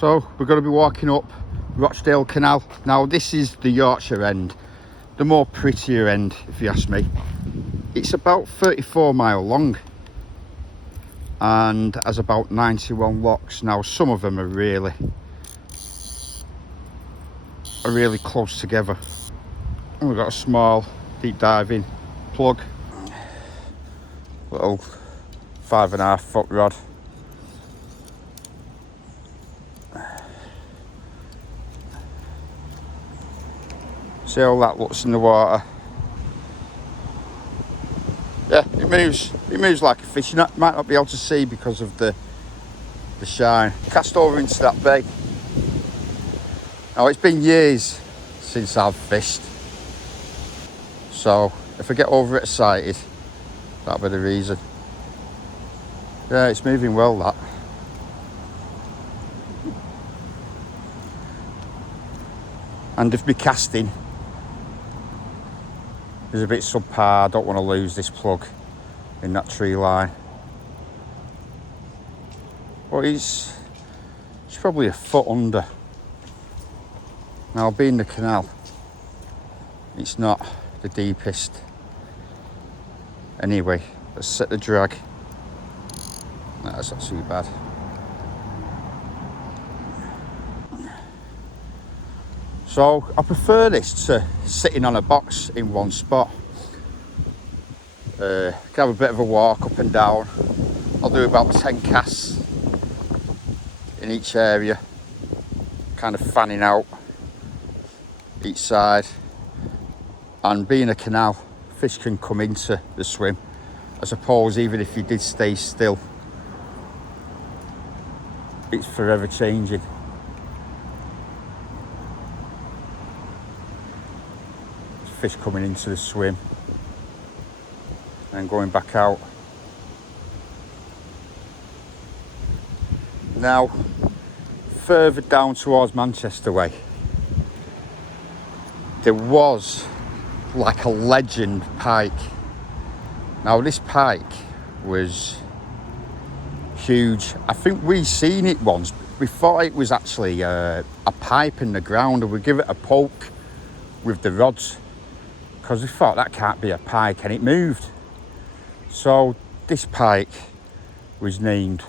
So we're going to be walking up Rochdale Canal. Now this is the Yorkshire end, the more prettier end if you ask me. It's about 34 mile long and has about 91 locks. Now some of them are really close together. And we've got a small deep diving plug, little 5.5 foot rod. See how that looks in the water. Yeah, it moves like a fish. You might not be able to see because of the shine. Cast over into that bay. Now it's been years since I've fished, so if I get overexcited, that'll be the reason. Yeah, it's moving well, that. And if my casting is a bit subpar, I don't want to lose this plug in that tree line. But it's probably a foot under. Now being the canal, it's not the deepest. Anyway, let's set the drag. No, that's not too bad. So I prefer this to sitting on a box in one spot. Can have a bit of a walk up and down. I'll do about 10 casts in each area, kind of fanning out each side. And being a canal, fish can come into the swim. I suppose even if you did stay still, it's forever changing. Fish coming into the swim and going back out. Now, further down towards Manchester way, there was like a legend pike. Now this pike was huge. I think we seen it once. We thought it was actually a pipe in the ground, and we give it a poke with the rods because we thought that can't be a pike, and it moved. So this pike was named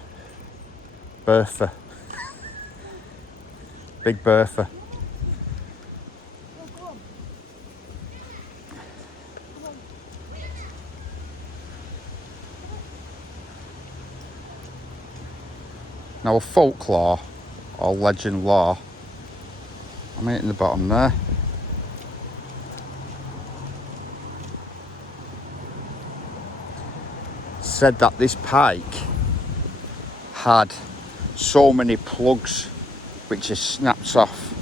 Bertha. Big Bertha. Now a folklore or legend lore, I'm hitting the bottom there. Said that this pike had so many plugs which are snapped off,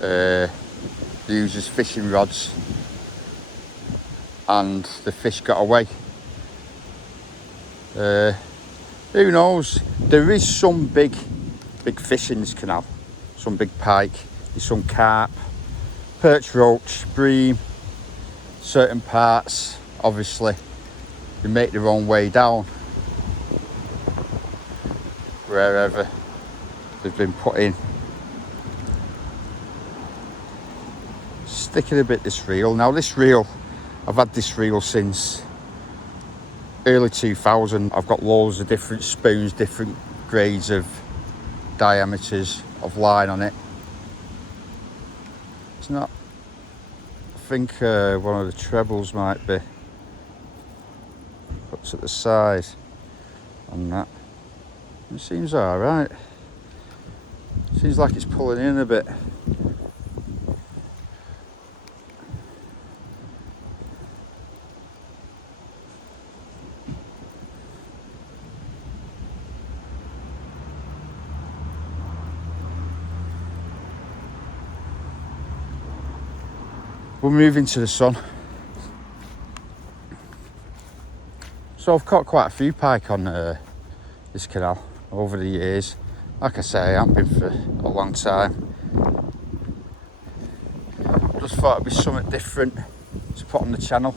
used as fishing rods, and the fish got away. Who knows? There is some big fish in this canal, some big pike, there's some carp, perch roach, bream, certain parts obviously they make their own way down wherever they've been put in. Sticking a bit this reel. Now this reel, I've had this reel since early 2000. I've got loads of different spoons, different grades of diameters of line on it. It's not, I think one of the trebles might be put to the side on that. It seems alright. Seems like it's pulling in a bit. We're moving to the sun. So I've caught quite a few pike on this canal over the years. Like I say, I haven't been for a long time. Just thought it'd be something different to put on the channel.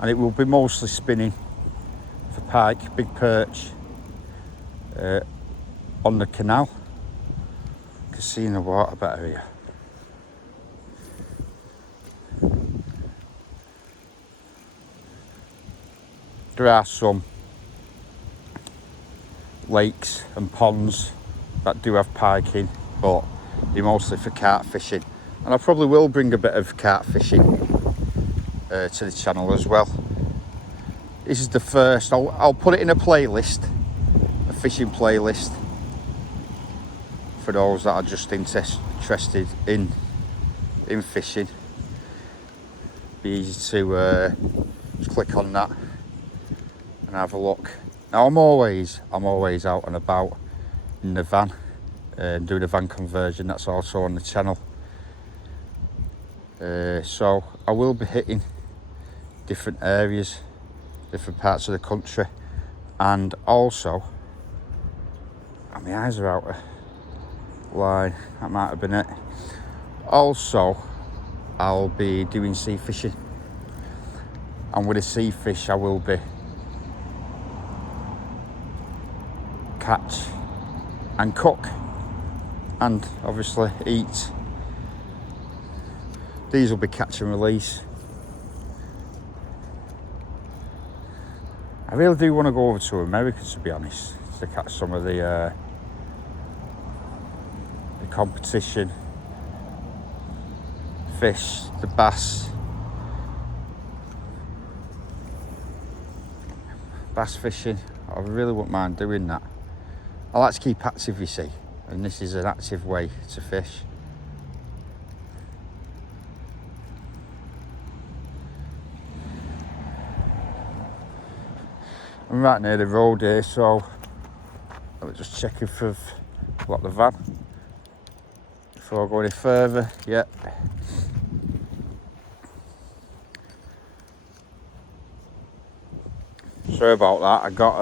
And it will be mostly spinning for pike, big perch, on the canal. You can see in the water better here. There are some lakes and ponds that do have pike in, but they're mostly for carp fishing. And I probably will bring a bit of carp fishing to the channel as well. This is the first, I'll put it in a playlist, a fishing playlist, for those that are just interested in fishing. Be easy to just click on that and have a look. Now I'm always out and about in the van, doing a van conversion. That's also on the channel. So I will be hitting different areas, different parts of the country, and also, and my eyes are out of line, that might have been it. Also, I'll be doing sea fishing, and with the sea fish I will be catch and cook and obviously eat. These will be catch and release. I really do want to go over to America, to be honest, to catch some of the competition fish, the bass fishing. I really wouldn't mind doing that. I like to keep active, you see, and this is an active way to fish. I'm right near the road here, so I'm just checking if I've got the van before I go any further. Yeah. Sorry about that. I got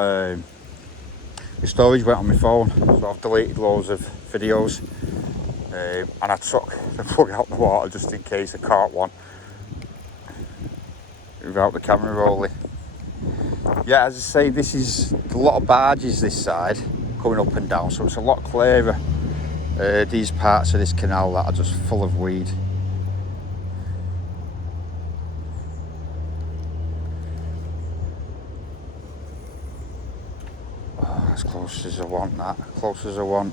the storage went on my phone, so I've deleted loads of videos, and I took the plug out the water just in case I caught one without the camera rolling. Yeah, as I say, this is a lot of barges this side coming up and down, so it's a lot clearer. These parts of this canal that are just full of weed. Oh, as close as I want that, close as I want.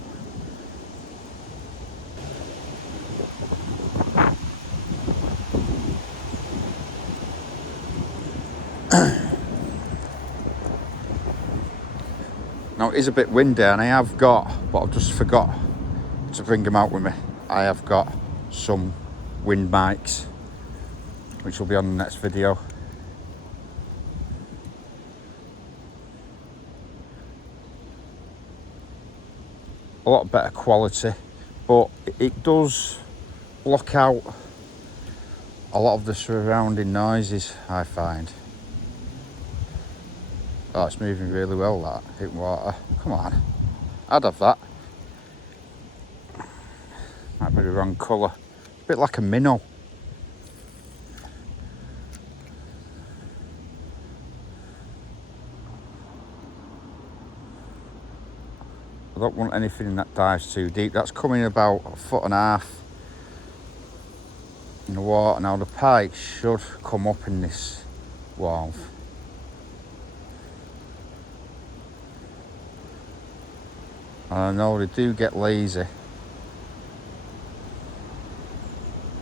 Now it is a bit windy and I have got, but I've just forgot to bring them out with me. I have got some wind mics, which will be on the next video. A lot better quality, but it does block out a lot of the surrounding noises, I find. Oh, it's moving really well, that, hitting water. Come on, I'd have that. Might be the wrong colour. A bit like a minnow. I don't want anything that dives too deep. That's coming about 1.5 feet in the water. Now the pike should come up in this wharf. And I know they do get lazy.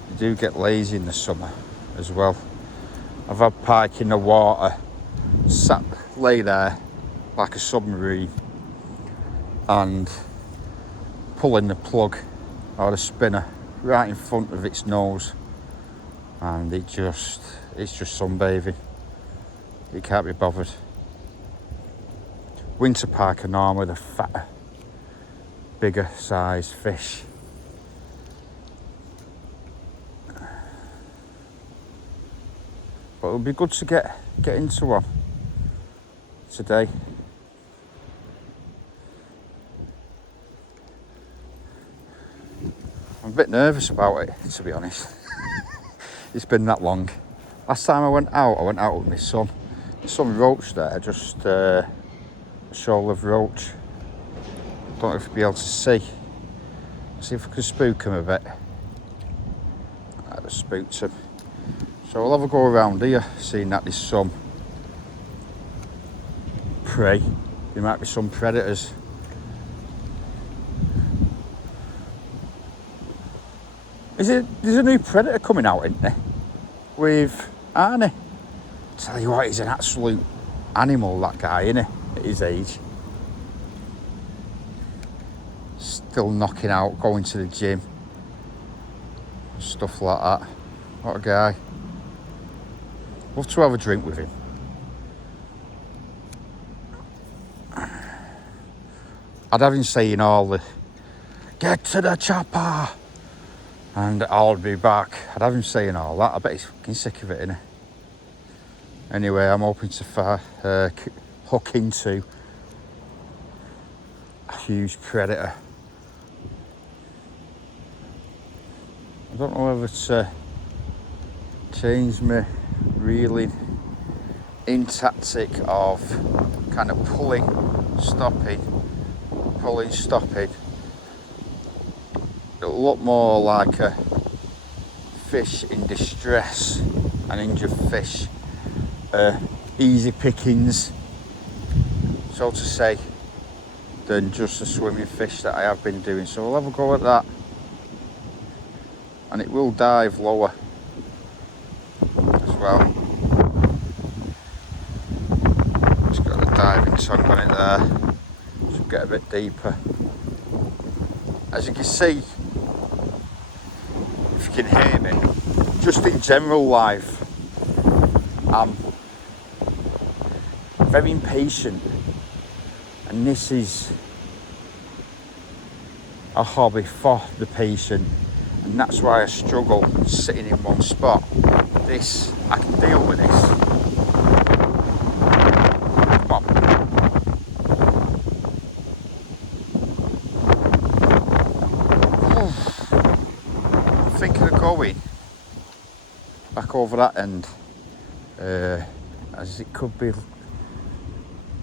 They do get lazy in the summer as well. I've had pike in the water, lay there like a submarine and pulling the plug or the spinner right in front of its nose, and it's just sunbathing. It can't be bothered. Winter pike are normally the fatter, bigger size fish. But it'll be good to get into one today. I'm a bit nervous about it, to be honest. It's been that long. Last time I went out with my son. Some roach there, just a shoal of roach. don't know if you'll be able to see. See if I can spook him a bit. I just spooked him. So we'll have a go around here, seeing that there's some prey. There might be some predators. There's a new predator coming out, isn't there? With Arnie. Tell you what, he's an absolute animal, that guy, isn't he? At his age. Still knocking out, going to the gym. Stuff like that. What a guy. Love to have a drink with him. I'd have him saying all the, "Get to the chopper!" and "I'll be back." I'd have him saying all that. I bet he's fucking sick of it, innit? Anyway, I'm hoping to hook into a huge predator. I don't know whether to change my reeling in tactic of kind of pulling, stopping. It'll look more like a fish in distress, an injured fish, easy pickings, so to say, than just a swimming fish that I have been doing. So we'll have a go at that, and it will dive lower as well. Just got a diving tongue on it there. Should get a bit deeper. As you can see, if you can hear me, just in general life, I'm very impatient, and this is a hobby for the patient, and that's why I struggle sitting in one spot. This, I can deal with this. Come on. I'm thinking of going back over that end, as it could be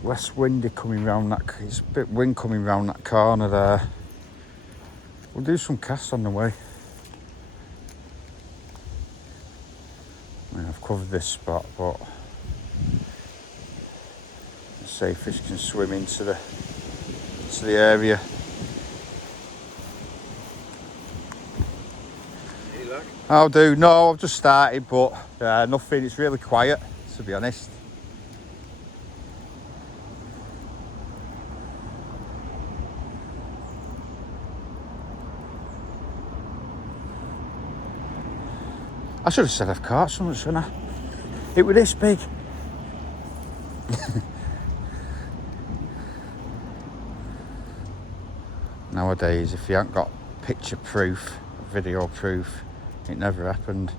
less windy coming round that. It's a bit wind coming round that corner there. We'll do some casts on the way. I mean, I've covered this spot, but let's see if fish can swim into the area. Any luck? I'll do. No, I've just started, but nothing. It's really quiet, to be honest. I should have said I've caught something, shouldn't I? It was this big. Nowadays, if you haven't got picture proof, video proof, it never happened.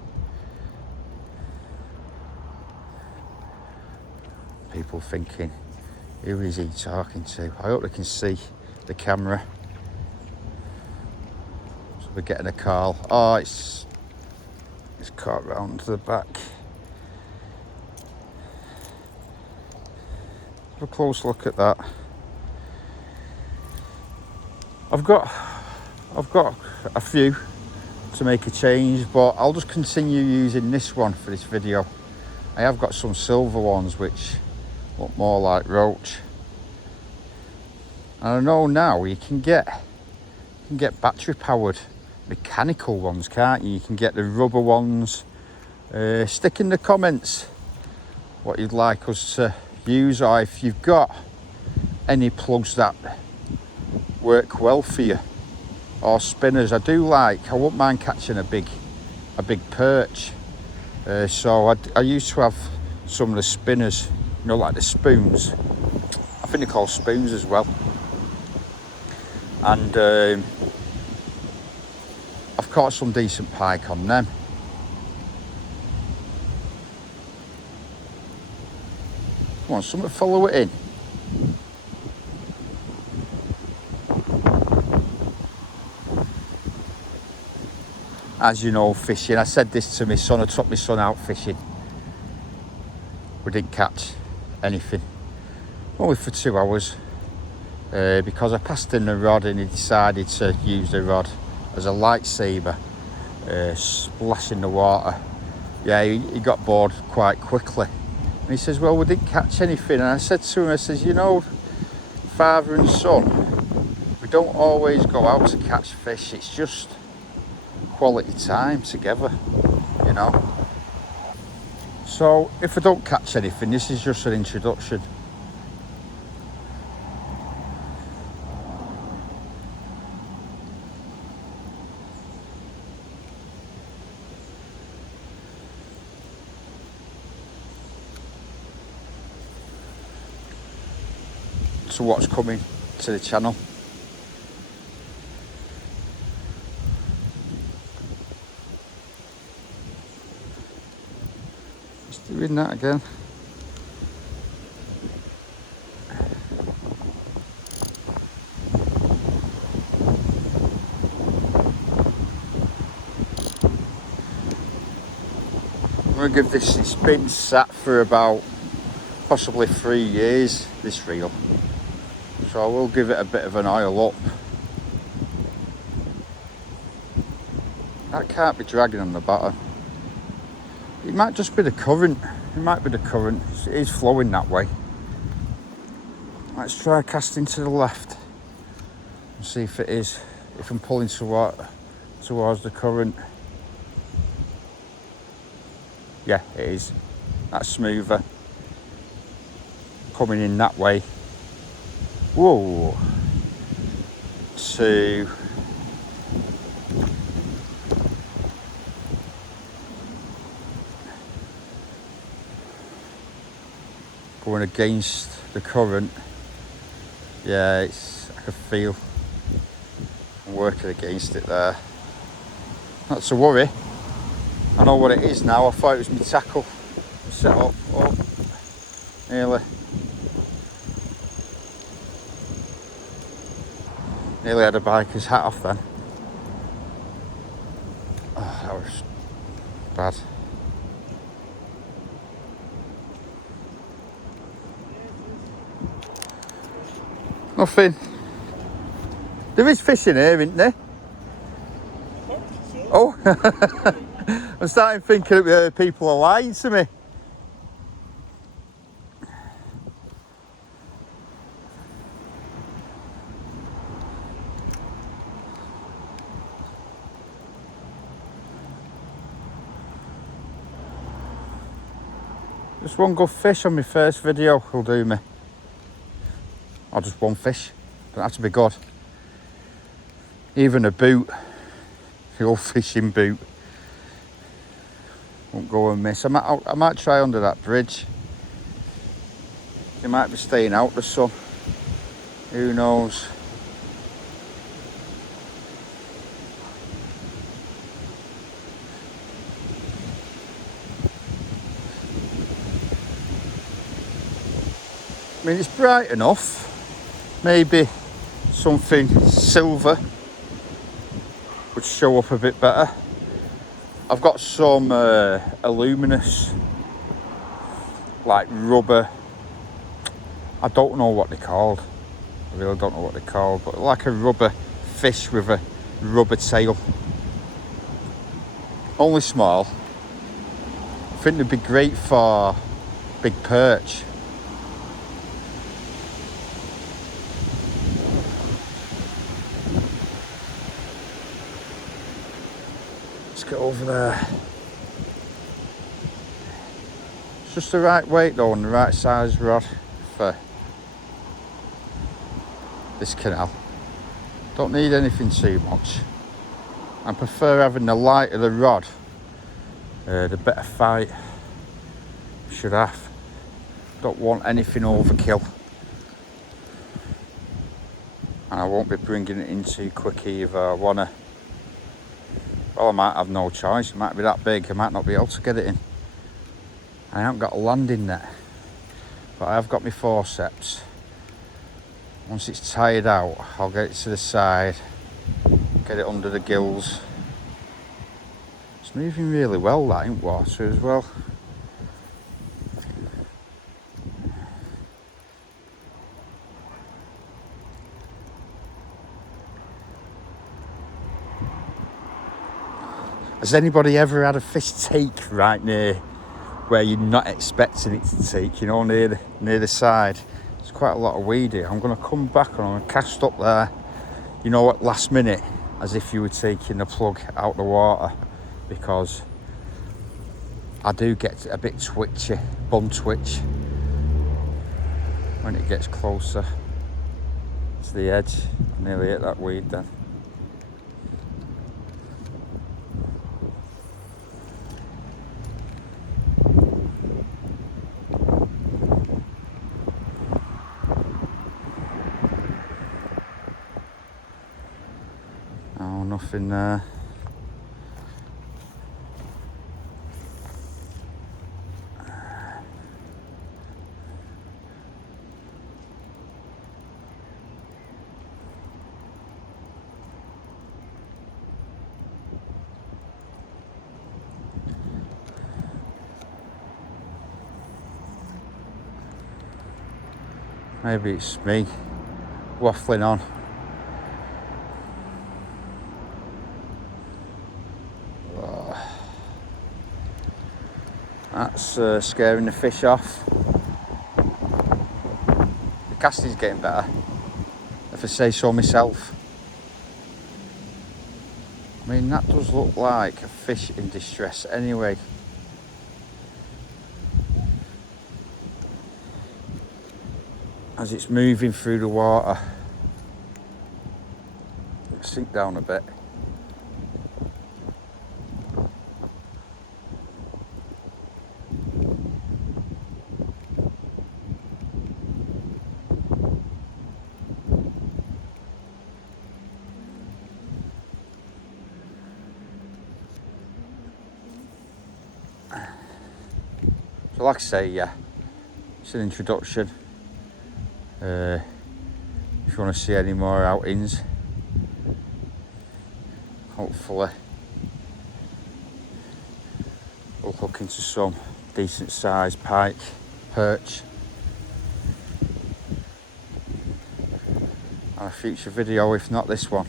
People thinking, who is he talking to? I hope they can see the camera. So we're getting a call. Oh, it's caught round to the back. Have a close look at that. I've got a few to make a change, but I'll just continue using this one for this video. I have got some silver ones which look more like roach. And I know now you can get battery powered mechanical ones, can't you? You can get the rubber ones. Stick in the comments what you'd like us to use, or if you've got any plugs that work well for you, or spinners. I wouldn't mind catching a big perch. So I used to have some of the spinners, you know, like the spoons. I think they're called spoons as well. And I've caught some decent pike on them. Come on, something follow it in. As you know, fishing, I said this to my son, I took my son out fishing. We didn't catch anything. Only for 2 hours. because I passed in the rod and he decided to use the rod as a lightsaber, splashing the water. Yeah, he got bored quite quickly. And he says, well, we didn't catch anything. And I said to him, I says, you know, father and son, we don't always go out to catch fish. It's just quality time together, you know. So if I don't catch anything, this is just an introduction. To what's coming to the channel. Just doing that again. I'm going to give this, it's been sat for about possibly 3 years, this reel. So I will give it a bit of an oil up. That can't be dragging on the bottom. It might just be the current. It might be the current. It is flowing that way. Let's try casting to the left and see if it is. If I'm pulling towards the current. Yeah, it is. That's smoother. Coming in that way. Whoa. To going against the current. Yeah, I can feel I'm working against it there. Not to worry. I know what it is now. I thought it was my tackle set up. Oh, nearly had a biker's hat off then. Oh, that was bad. Nothing. There is fish in here, isn't there? Oh, I'm starting thinking that people are lying to me. Just one good fish on my first video will do me. Or just one fish. Don't have to be good. Even a boot, the old fishing boot, won't go and miss. I might try under that bridge. You might be staying out the sun. Who knows? I mean, it's bright enough. Maybe something silver would show up a bit better. I've got some aluminous, like rubber. I don't know what they're called. I really don't know what they're called, but like a rubber fish with a rubber tail. Only small. I think they'd be great for big perch. Let's get over there. It's just the right weight though and the right size rod for this canal. Don't need anything too much. I prefer having the lighter the rod, the better fight should have. Don't want anything overkill. And I won't be bringing it in too quick either. I wanna, well, I might have no choice. It might be that big, I might not be able to get it in. I haven't got a landing net, but I have got my forceps. Once it's tired out, I'll get it to the side, get it under the gills. It's moving really well, that in water as well. Has anybody ever had a fish take right near where you're not expecting it to take, you know, near the side? There's quite a lot of weed here. I'm going to come back and I'm going to cast up there, you know, at last minute, as if you were taking the plug out the water, because I do get a bit twitchy, bum twitch, when it gets closer to the edge. I nearly hit that weed then. Oh, nothing there. Maybe it's me waffling on. That's scaring the fish off. The casting's getting better, if I say so myself. I mean, that does look like a fish in distress anyway. As it's moving through the water. Sink down a bit. So like I say, yeah, it's an introduction. If you want to see any more outings, hopefully we'll look into some decent sized pike, perch, and a future video, if not this one.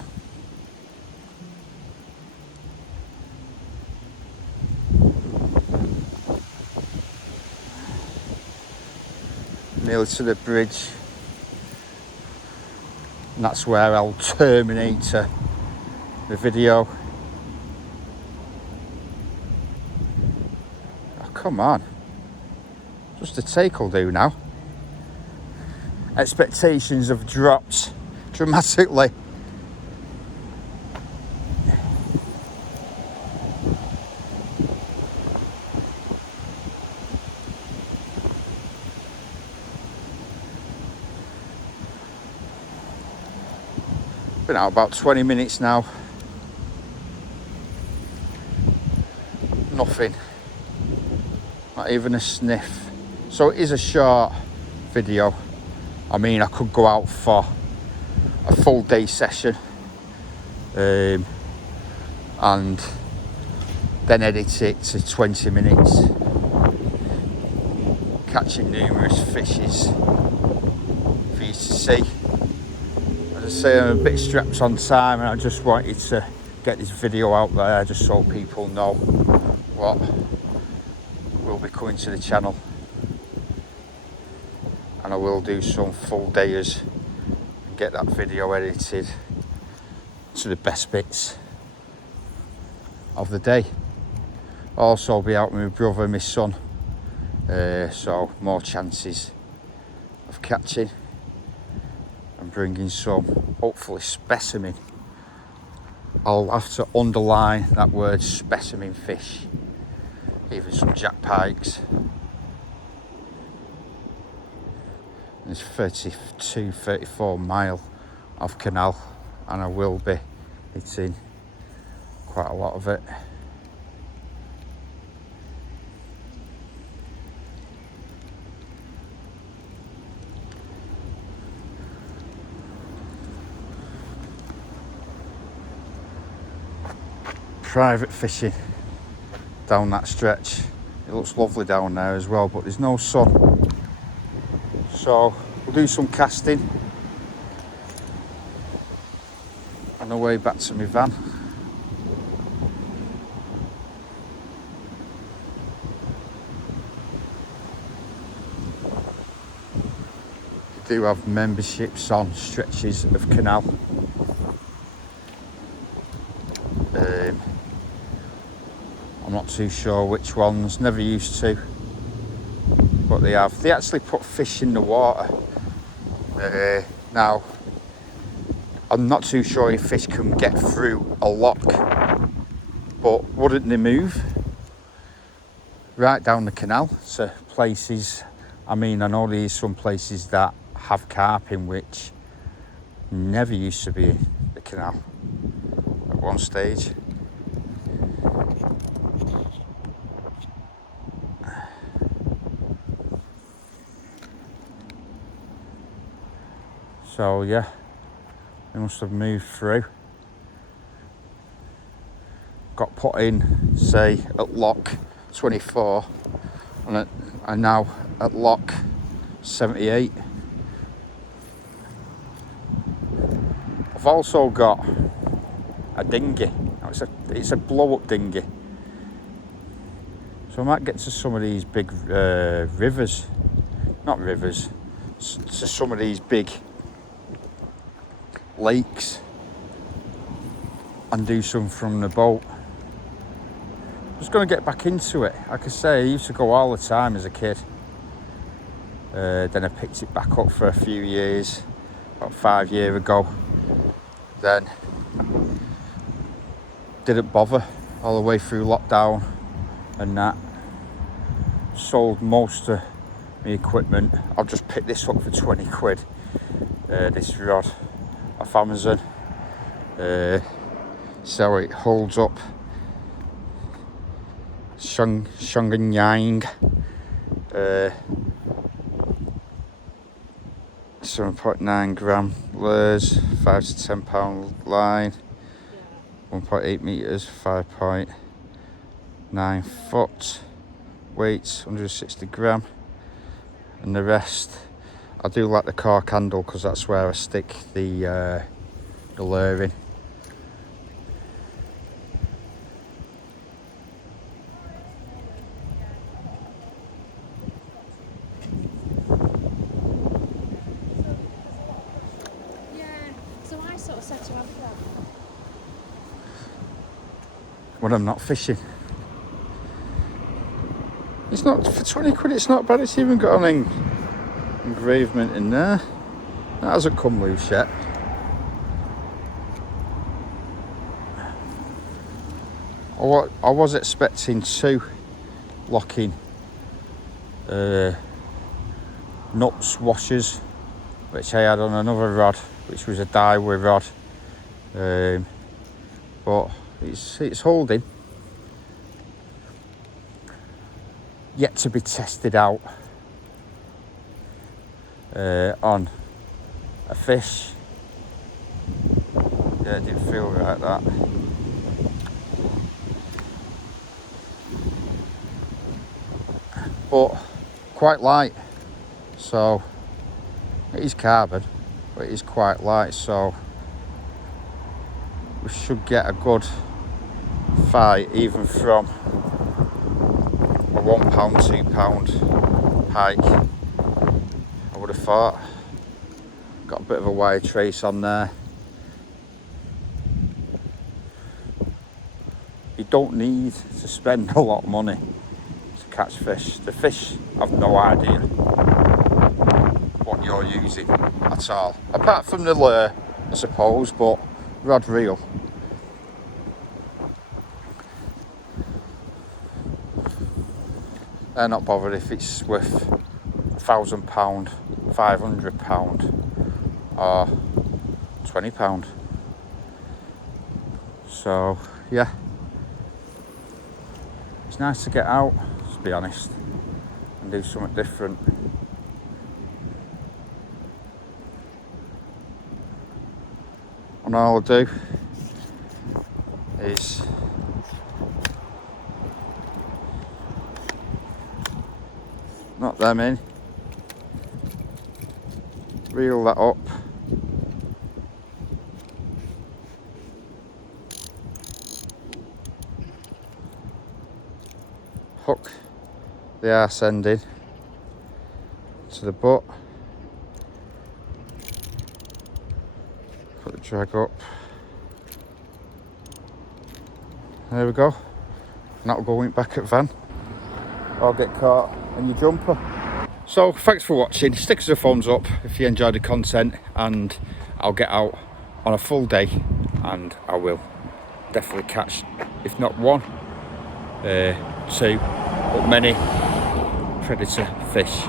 Nearly to the bridge, and that's where I'll terminate the video. Oh, come on, just a take will do now. Expectations have dropped dramatically. Been out about 20 minutes now. Nothing. Not even a sniff. So it is a short video. I mean, I could go out for a full day session and then edit it to 20 minutes, catching numerous fishes for you to see. As I say, I'm a bit strapped on time, and I just wanted to get this video out there just so people know what will be coming to the channel. And I will do some full days and get that video edited to the best bits of the day. Also, I'll be out with my brother and my son, so more chances of catching and bringing some, hopefully, specimen. I'll have to underline that word, specimen fish, even some jack pikes. There's 34 mile of canal, and I will be hitting quite a lot of it. Private fishing down that stretch. It looks lovely down there as well, but there's no sun. So we'll do some casting on the way back to my van. do have memberships on stretches of canal. I'm not too sure which ones, never used to, but they have. They actually put fish in the water. Now, I'm not too sure if fish can get through a lock, but wouldn't they move right down the canal to places? I mean, I know there's some places that have carping which never used to be in the canal at one stage. So yeah, they must have moved through. Got put in, say, at lock 24 and now at lock 78. I've also got a dinghy. It's a blow-up dinghy. So I might get to some of these big rivers. Not rivers. To some of these big lakes and do some from the boat. I'm just going to get back into it. Like I say, I used to go all the time as a kid. Then I picked it back up for a few years, about 5 years ago. Then didn't bother all the way through lockdown and that. Sold most of my equipment. I'll just pick this up for 20 quid. This rod off Amazon. So it holds up. Sougayilang. 7.9 gram lures, 5 to 10 pound line, 1.8 meters, 5.9 foot, weights 160 gram, and the rest. I do like the cork handle because that's where I stick the lure in. When I'm not fishing. It's not, for 20 quid it's not bad. It's even got an engravement in there. That hasn't come loose yet. I was expecting 2 locking nuts washers, which I had on another rod, which was a Thankyou rod, but it's holding. Yet to be tested out on a fish. Yeah, it didn't feel right, that. But quite light, so it is carbon, but it is quite light, so we should get a good fight even from a £1, £2 pike. I would have thought. Got a bit of a wire trace on there. You don't need to spend a lot of money to catch fish. The fish have no idea what you're using at all, apart from the lure, I suppose, but rod reel. They're not bothered if it's worth £1,000, £500 or £20. So yeah, it's nice to get out, to be honest, and do something different. And all I'll do is knock them in, reel that up, hook the arse end in to the butt, Drag up. There we go. And that'll go in back at van. I'll get caught in your jumper. So thanks for watching. Stick us a thumbs up if you enjoyed the content, and I'll get out on a full day and I will definitely catch, if not one, two, but many predator fish.